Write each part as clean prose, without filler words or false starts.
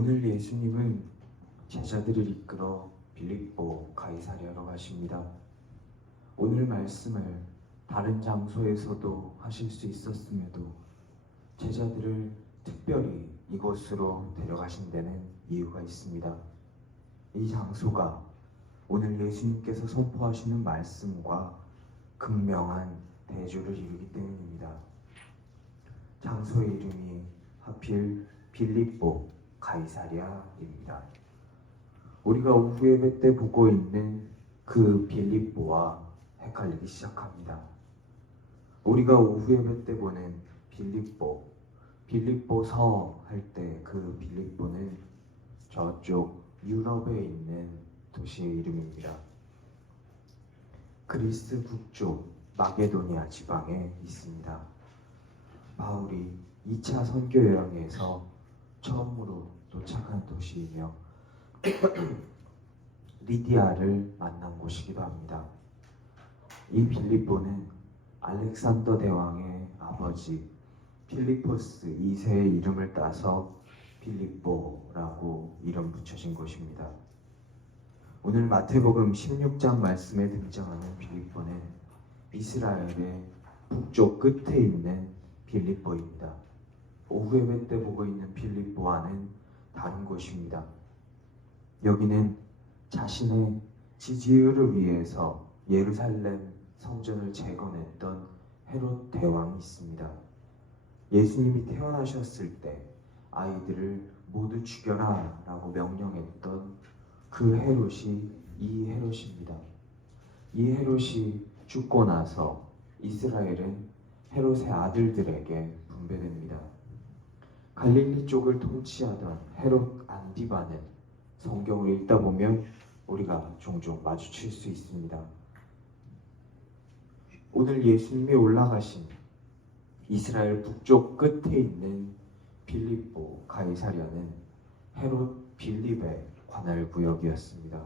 오늘 예수님은 제자들을 이끌어 빌립보 가이사랴로 가십니다. 오늘 말씀을 다른 장소에서도 하실 수 있었음에도 제자들을 특별히 이곳으로 데려가신 데는 이유가 있습니다. 이 장소가 오늘 예수님께서 선포하시는 말씀과 극명한 대조를 이루기 때문입니다. 장소의 이름이 하필 빌립보 가이사랴입니다. 우리가 오후 예배 때 보고 있는 그 빌립보와 헷갈리기 시작합니다. 우리가 오후 예배 때 보는 빌립보서 할 때 그 빌립보는 저쪽 유럽에 있는 도시의 이름입니다. 그리스 북쪽 마게도니아 지방에 있습니다. 바울이 2차 선교 여행에서 처음으로 도착한 도시이며 리디아를 만난 곳이기도 합니다. 이 빌립보는 알렉산더 대왕의 아버지 필리포스 2세의 이름을 따서 빌립보라고 이름 붙여진 곳입니다. 오늘 마태복음 16장 말씀에 등장하는 빌립보는 이스라엘의 북쪽 끝에 있는 빌립보입니다. 오후 예배 때 보고 있는 빌립보와는 다른 곳입니다. 여기는 자신의 지지율을 위해서 예루살렘 성전을 재건했던 헤롯 대왕이 있습니다. 예수님이 태어나셨을 때 아이들을 모두 죽여라 라고 명령했던 그 헤롯이 이 헤롯입니다. 이 헤롯이 죽고 나서 이스라엘은 헤롯의 아들들에게 분배됩니다. 갈릴리 쪽을 통치하던 헤롯 안디바는 성경을 읽다 보면 우리가 종종 마주칠 수 있습니다. 오늘 예수님이 올라가신 이스라엘 북쪽 끝에 있는 빌립보 가이사랴는 헤롯 빌립의 관할 구역이었습니다.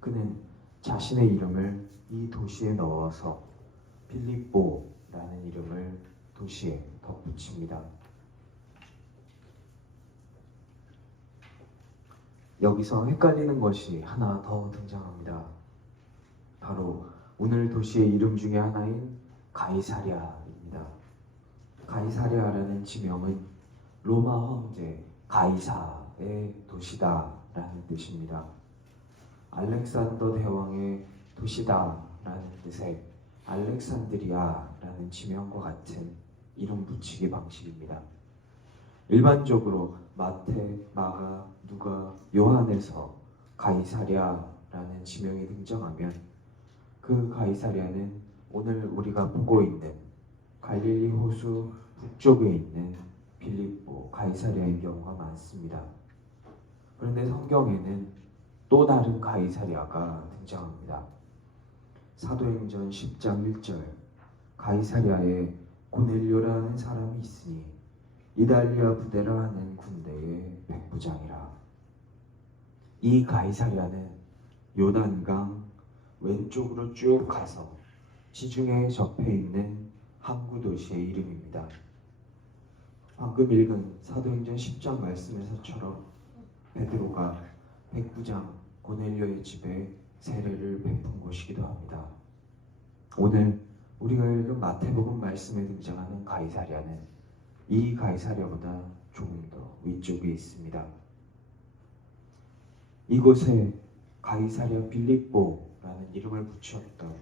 그는 자신의 이름을 이 도시에 넣어서 빌립보라는 이름을 도시에 덧붙입니다. 여기서 헷갈리는 것이 하나 더 등장합니다. 바로 오늘 도시의 이름 중에 하나인 가이사랴입니다. 가이사랴라는 지명은 로마 황제 가이사의 도시다라는 뜻입니다. 알렉산더 대왕의 도시다라는 뜻의 알렉산드리아라는 지명과 같은 이름 붙이기 방식입니다. 일반적으로 마태, 마가, 누가, 요한에서 가이사랴라는 지명이 등장하면 그 가이사랴는 오늘 우리가 보고 있는 갈릴리 호수 북쪽에 있는 빌립보 가이사랴인 경우가 많습니다. 그런데 성경에는 또 다른 가이사랴가 등장합니다. 사도행전 10장 1절 가이사랴에 고넬료라는 사람이 있으니 이달리아 부대라 하는 군대의 백부장이라. 이 가이사랴는 요단강 왼쪽으로 쭉 가서 지중해에 접해 있는 항구 도시의 이름입니다. 방금 읽은 사도행전 10장 말씀에서처럼 베드로가 백부장 고넬료의 집에 세례를 베푼 곳이기도 합니다. 오늘 우리가 읽은 마태복음 말씀에 등장하는 가이사랴는 이 가이사랴보다 조금 더 위쪽에 있습니다. 이곳에 가이사랴 빌립보라는 이름을 붙였던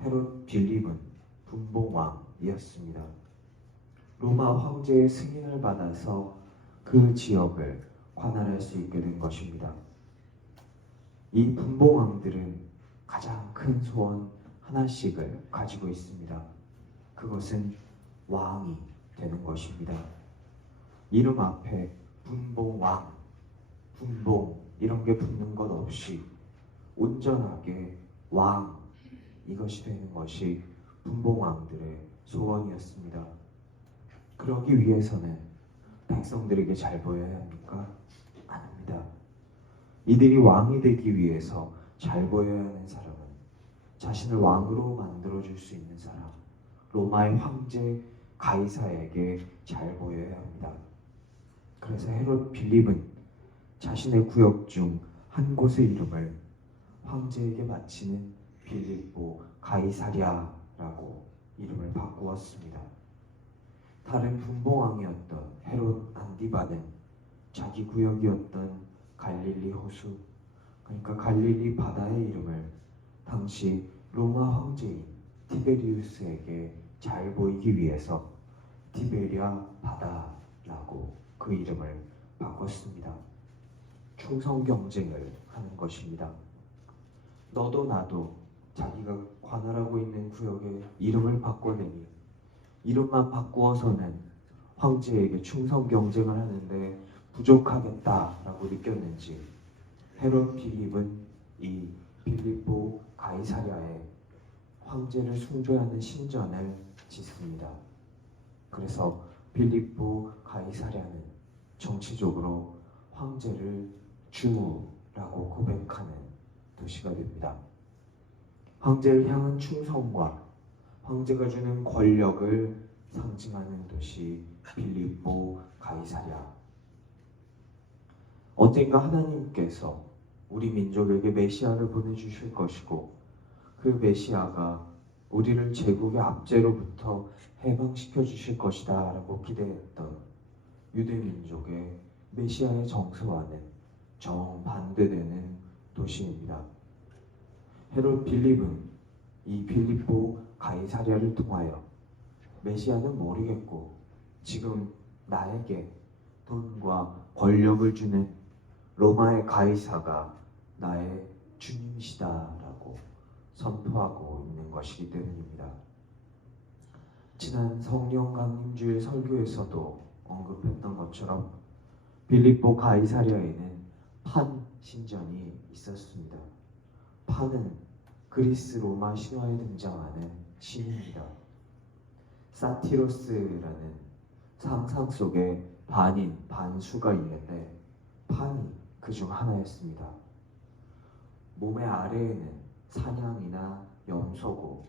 헤롯 빌립은 분봉왕이었습니다. 로마 황제의 승인을 받아서 그 지역을 관할할 수 있게 된 것입니다. 이 분봉왕들은 가장 큰 소원 하나씩을 가지고 있습니다. 그것은 왕이 되는 것입니다. 이름 앞에 분봉왕, 분봉 이런 게 붙는 것 없이 온전하게 왕 이것이 되는 것이 분봉왕들의 소원이었습니다. 그러기 위해서는 백성들에게 잘 보여야 합니까? 아닙니다. 이들이 왕이 되기 위해서 잘 보여야 하는 사람은 자신을 왕으로 만들어줄 수 있는 사람, 로마의 황제 가이사에게 잘 보여야 합니다. 그래서 헤롯 빌립은 자신의 구역 중 한 곳의 이름을 황제에게 바치는 빌립보 가이사랴라고 이름을 바꾸었습니다. 다른 분봉왕이었던 헤롯 안디바는 자기 구역이었던 갈릴리 호수, 그러니까 갈릴리 바다의 이름을 당시 로마 황제인 티베리우스에게 잘 보이기 위해서 티베리아 바다라고 그 이름을 바꿨습니다. 충성 경쟁을 하는 것입니다. 너도 나도 자기가 관할하고 있는 구역의 이름을 바꿔내니 이름만 바꾸어서는 황제에게 충성 경쟁을 하는데 부족하겠다라고 느꼈는지 헤롯 필립은 이 빌립보 가이사랴에 황제를 숭배하는 신전을 짓습니다. 그래서 빌립보 가이사랴는 정치적으로 황제를 주라고 고백하는 도시가 됩니다. 황제를 향한 충성과 황제가 주는 권력을 상징하는 도시 빌립보 가이사랴. 언젠가 하나님께서 우리 민족에게 메시아를 보내주실 것이고 그 메시아가 우리를 제국의 압제로부터 해방시켜 주실 것이다 라고 기대했던 유대 민족의 메시아의 정서와는 정반대되는 도시입니다. 헤롯 빌립은 이 빌립보 가이사랴를 통하여 메시아는 모르겠고 지금 나에게 돈과 권력을 주는 로마의 가이사가 나의 주님이시다라고 선포하고 있는 것이기 때문입니다. 지난 성령 강림주일 설교에서도 언급했던 것처럼 빌립보 가이사랴에는 판 신전이 있었습니다. 판은 그리스 로마 신화에 등장하는 신입니다. 사티로스라는 상상 속에 반인, 반수가 있는데 판이 그중 하나였습니다. 몸의 아래에는 사냥이나 염소고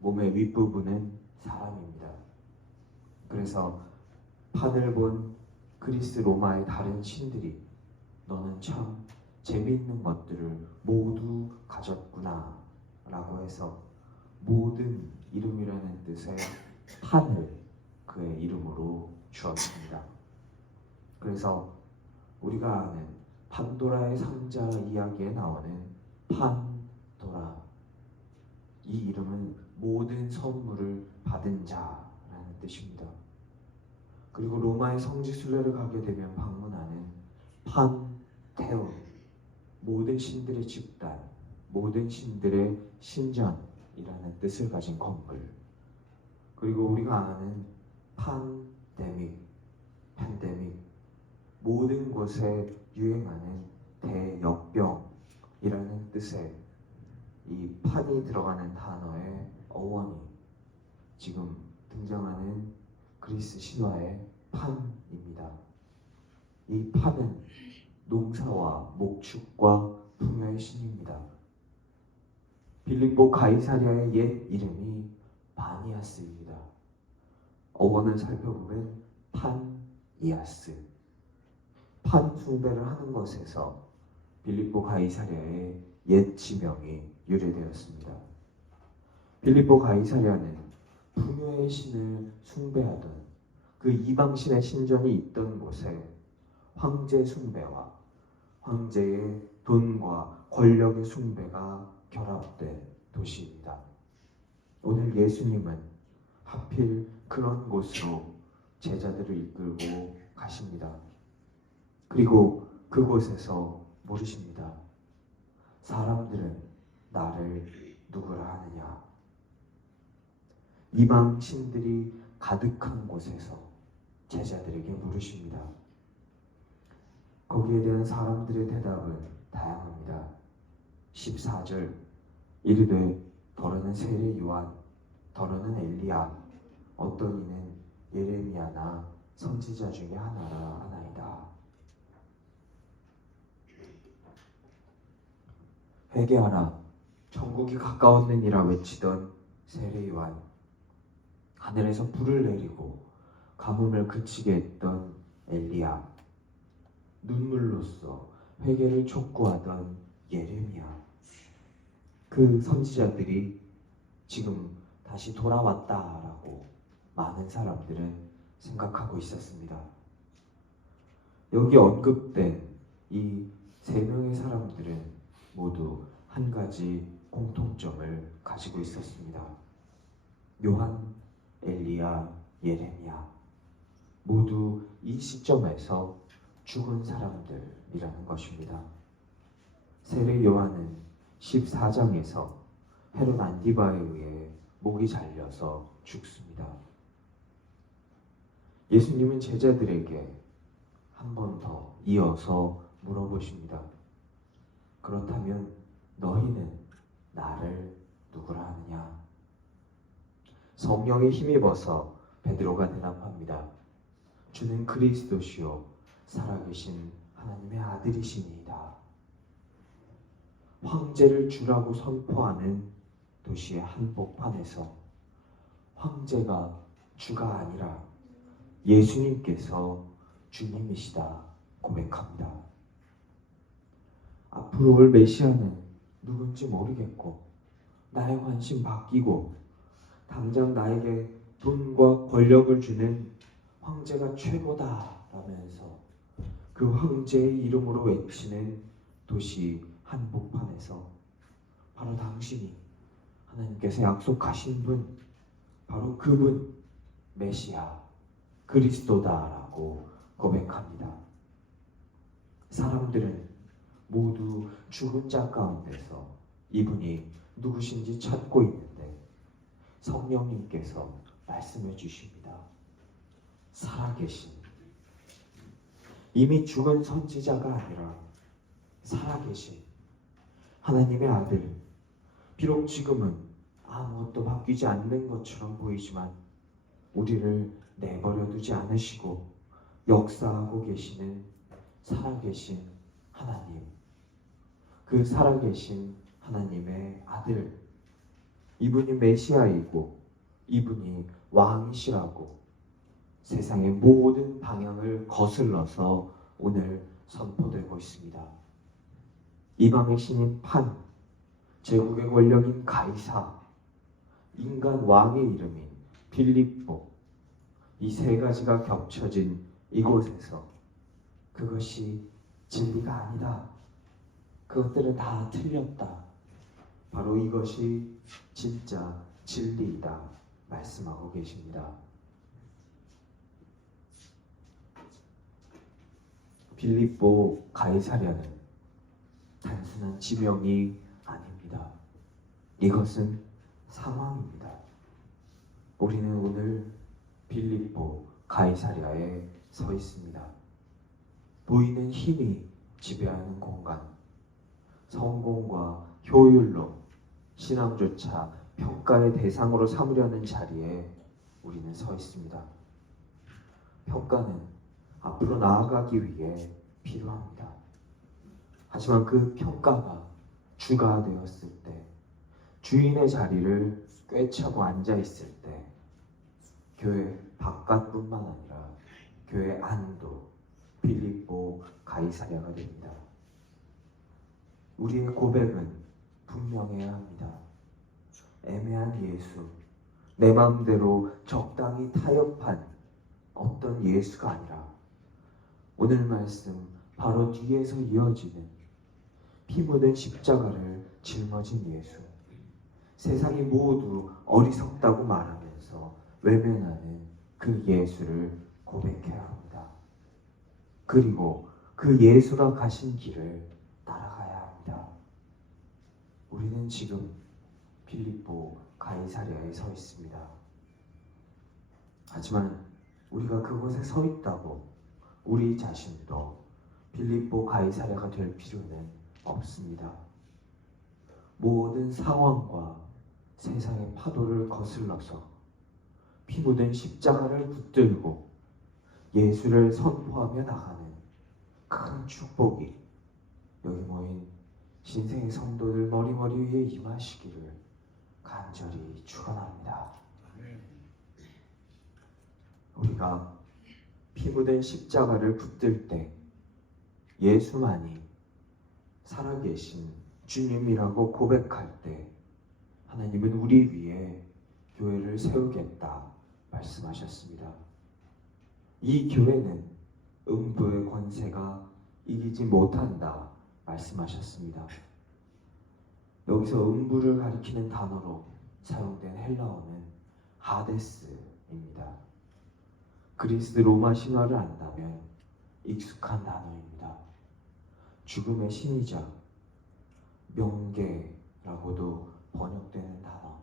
몸의 윗부분은 사람입니다. 그래서 판을 본 그리스 로마의 다른 신들이 너는 참 재미있는 것들을 모두 가졌구나 라고 해서 모든 이름이라는 뜻의 판을 그의 이름으로 주었습니다. 그래서 우리가 아는 판도라의 상자 이야기에 나오는 판도라, 이 이름은 모든 선물을 받은 자라는 뜻입니다. 그리고 로마의 성지 순례를 가게 되면 방문하는 판테온, 모든 신들의 집단, 모든 신들의 신전이라는 뜻을 가진 건물. 그리고 우리가 아는 팬데믹, 모든 곳에 유행하는 대역병이라는 뜻의 이 판이 들어가는 단어의 어원이 지금 등장하는 그리스 신화의 판입니다. 이 판은 농사와 목축과 풍요의 신입니다. 빌립보 가이사랴의 옛 이름이 바니아스입니다. 어원을 살펴보면 판이아스, 판 숭배를 하는 것에서 빌립보 가이사랴의 옛 지명이 유래되었습니다. 빌립보 가이사랴는 풍요의 신을 숭배하던 그 이방신의 신전이 있던 곳에 황제 숭배와 황제의 돈과 권력의 숭배가 결합된 도시입니다. 오늘 예수님은 하필 그런 곳으로 제자들을 이끌고 가십니다. 그리고 그곳에서 물으십니다. 사람들은 나를 누구라 하느냐? 이방 신들이 가득한 곳에서 제자들에게 물으십니다. 거기에 대한 사람들의 대답은 다양합니다. 14절, 이르되 더러는 세례 요한, 더러는 엘리야, 어떤 이는 예레미야나 선지자 중에 하나라 하나이다. 회개하라, 천국이 가까웠느니라 외치던 세례 요한, 하늘에서 불을 내리고 가뭄을 그치게 했던 엘리야, 눈물로써 회개를 촉구하던 예레미야. 그 선지자들이 지금 다시 돌아왔다라고 많은 사람들은 생각하고 있었습니다. 여기 언급된 이 세 명의 사람들은 모두 한 가지 공통점을 가지고 있었습니다. 요한, 엘리야, 예레미야 모두 이 시점에서 죽은 사람들이라는 것입니다. 세례 요한은 14장에서 헤롯 안티바에 의해 목이 잘려서 죽습니다. 예수님은 제자들에게 한 번 더 이어서 물어보십니다. 그렇다면 너희는 나를 누구라 하느냐? 성령에 힘입어서 베드로가 대답합니다. 주는 그리스도시요 살아계신 하나님의 아들이시니이다. 황제를 주라고 선포하는 도시의 한복판에서 황제가 주가 아니라 예수님께서 주님이시다 고백합니다. 앞으로 올 메시아는 누군지 모르겠고 나의 관심 바뀌고 당장 나에게 돈과 권력을 주는 황제가 최고다 라면서 그 황제의 이름으로 외치는 도시 한복판에서 바로 당신이 하나님께서 약속하신 분, 바로 그분 메시아 그리스도다라고 고백합니다. 사람들은 모두 죽은 자 가운데서 이분이 누구신지 찾고 있는데 성령님께서 말씀해 주십니다. 살아계신, 이미 죽은 선지자가 아니라 살아계신 하나님의 아들, 비록 지금은 아무것도 바뀌지 않는 것처럼 보이지만 우리를 내버려 두지 않으시고 역사하고 계시는 살아계신 하나님, 그 살아계신 하나님의 아들, 이분이 메시아이고 이분이 왕이시라고 세상의 모든 방향을 거슬러서 오늘 선포되고 있습니다. 이방의 신인 판, 제국의 권력인 가이사, 인간 왕의 이름인 빌립보, 이 세 가지가 겹쳐진 이곳에서 그것이 진리가 아니다. 그것들은 다 틀렸다. 바로 이것이 진짜 진리이다 말씀하고 계십니다. 빌립보 가이사랴는 단순한 지명이 아닙니다. 이것은 상황입니다. 우리는 오늘 빌립보 가이사랴에 서 있습니다. 보이는 힘이 지배하는 공간, 성공과 효율로 신앙조차 평가의 대상으로 삼으려는 자리에 우리는 서 있습니다. 평가는 앞으로 나아가기 위해 필요합니다. 하지만 그 평가가 주가 되었을 때, 주인의 자리를 꿰차고 앉아 있을 때, 교회 바깥뿐만 아니라 교회 안도 빌립보 가이사랴가 됩니다. 우리의 고백은 분명해야 합니다. 애매한 예수, 내 마음대로 적당히 타협한 어떤 예수가 아니라 오늘 말씀 바로 뒤에서 이어지는 피 묻은 십자가를 짊어진 예수, 세상이 모두 어리석다고 말하면서 외면하는 그 예수를 고백해야 합니다. 그리고 그 예수가 가신 길을 따라가야 합니다. 우리는 지금 빌립보 가이사랴에 서 있습니다. 하지만 우리가 그곳에 서 있다고 우리 자신도 빌립보 가이사랴가 될 필요는 없습니다. 모든 상황과 세상의 파도를 거슬러서 피 묻은 십자가를 붙들고 예수를 선포하며 나가는 큰 축복이 여기 모인 신생의 성도들 머리머리 위에 임하시기를 간절히 축원합니다. 우리가 피 묻은 십자가를 붙들 때 예수만이 살아계신 주님이라고 고백할 때 하나님은 우리 위에 교회를 세우겠다 말씀하셨습니다. 이 교회는 음부의 권세가 이기지 못한다 말씀하셨습니다. 여기서 음부를 가리키는 단어로 사용된 헬라어는 하데스입니다. 그리스 로마 신화를 안다면 익숙한 단어입니다. 죽음의 신이자 명계라고도 번역되는 단어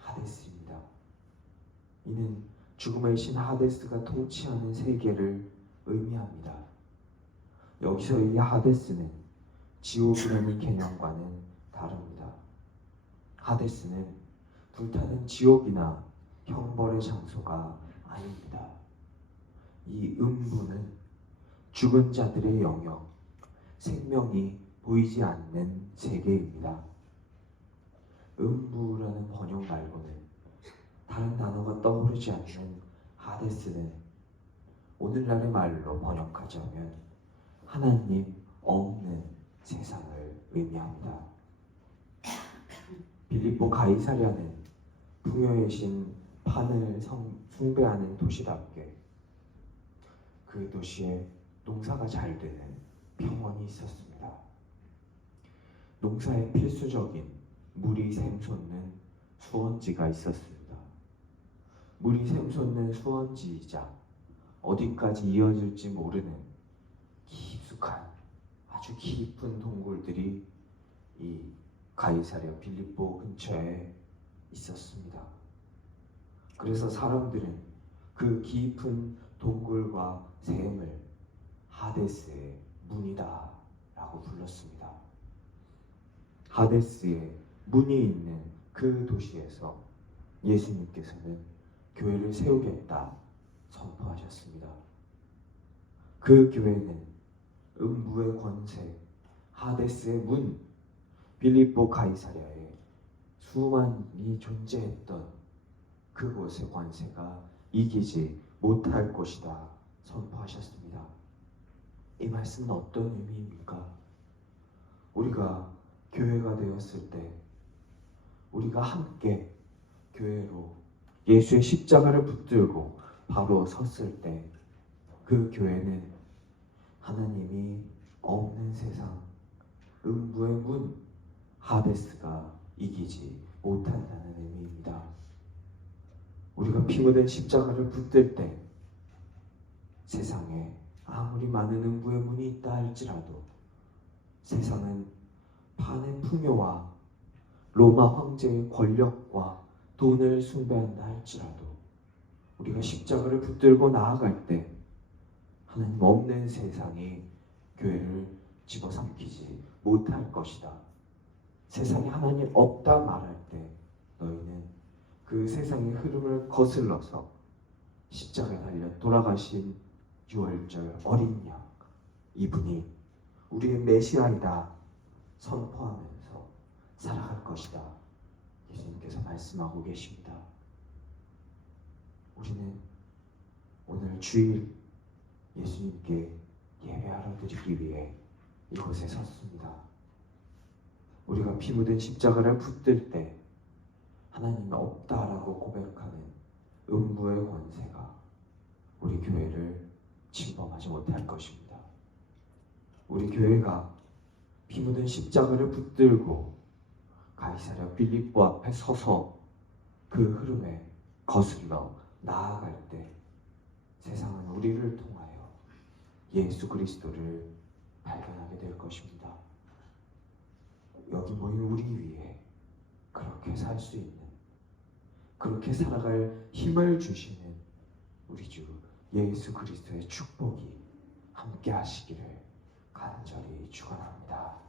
하데스입니다. 이는 죽음의 신 하데스가 통치하는 세계를 의미합니다. 여기서 이 하데스는 지옥이라는 개념과는 다릅니다. 하데스는 불타는 지옥이나 형벌의 장소가 아닙니다. 이 음부는 죽은 자들의 영역, 생명이 보이지 않는 세계입니다. 음부라는 번역 말고는 다른 단어가 떠오르지 않는 하데스는 오늘날의 말로 번역하자면 하나님 없는 세상을 의미합니다. 빌립보 가이사랴는 풍요의 신 판을 숭배하는 도시답게 그 도시에 농사가 잘 되는 평원이 있었습니다. 농사에 필수적인 물이 샘솟는 수원지가 있었습니다. 물이 샘솟는 수원지이자 어디까지 이어질지 모르는 깊숙한 아주 깊은 동굴들이 이 가이사랴 빌립보 근처에 있었습니다. 그래서 사람들은 그 깊은 동굴과 샘을 하데스의 문이다 라고 불렀습니다. 하데스에 문이 있는 그 도시에서 예수님께서는 교회를 세우겠다 선포하셨습니다. 그 교회는 음부의 권세, 하데스의 문, 빌립보 가이사랴에 수만이 존재했던 그곳의 권세가 이기지 못할 것이다 선포하셨습니다. 이 말씀은 어떤 의미입니까? 우리가 교회가 되었을 때 우리가 함께 교회로 예수의 십자가를 붙들고 바로 섰을 때 그 교회는 하나님이 없는 세상, 음부의 문, 하데스가 이기지 못한다는 의미입니다. 우리가 피 묻은 십자가를 붙들 때 세상에 아무리 많은 음부의 문이 있다 할지라도 세상은 판의 풍요와 로마 황제의 권력과 돈을 숭배한다 할지라도 우리가 십자가를 붙들고 나아갈 때 하나님 없는 세상이 교회를 집어삼키지 못할 것이다. 세상에 하나님 없다 말할 때 너희는 그 세상의 흐름을 거슬러서 십자가에 달려 돌아가신 유월절 어린 양 이분이 우리의 메시아이다 선포하면서 살아갈 것이다. 예수님께서 말씀하고 계십니다. 우리는 오늘 주일 예수님께 예배하러 드리기 위해 이곳에 섰습니다. 우리가 피 묻은 십자가를 붙들 때 하나님이 없다라고 고백하는 음부의 권세가 우리 교회를 침범하지 못할 것입니다. 우리 교회가 피 묻은 십자가를 붙들고 가이사랴 빌립보 앞에 서서 그 흐름에 거슬러 나아갈 때 세상은 우리를 통하여 예수 그리스도를 발견하게 될 것입니다. 여기 모인 우리 위에 그렇게 살 수 있는, 그렇게 살아갈 힘을 주시는 우리 주 예수 그리스도의 축복이 함께 하시기를 간절히 축원합니다.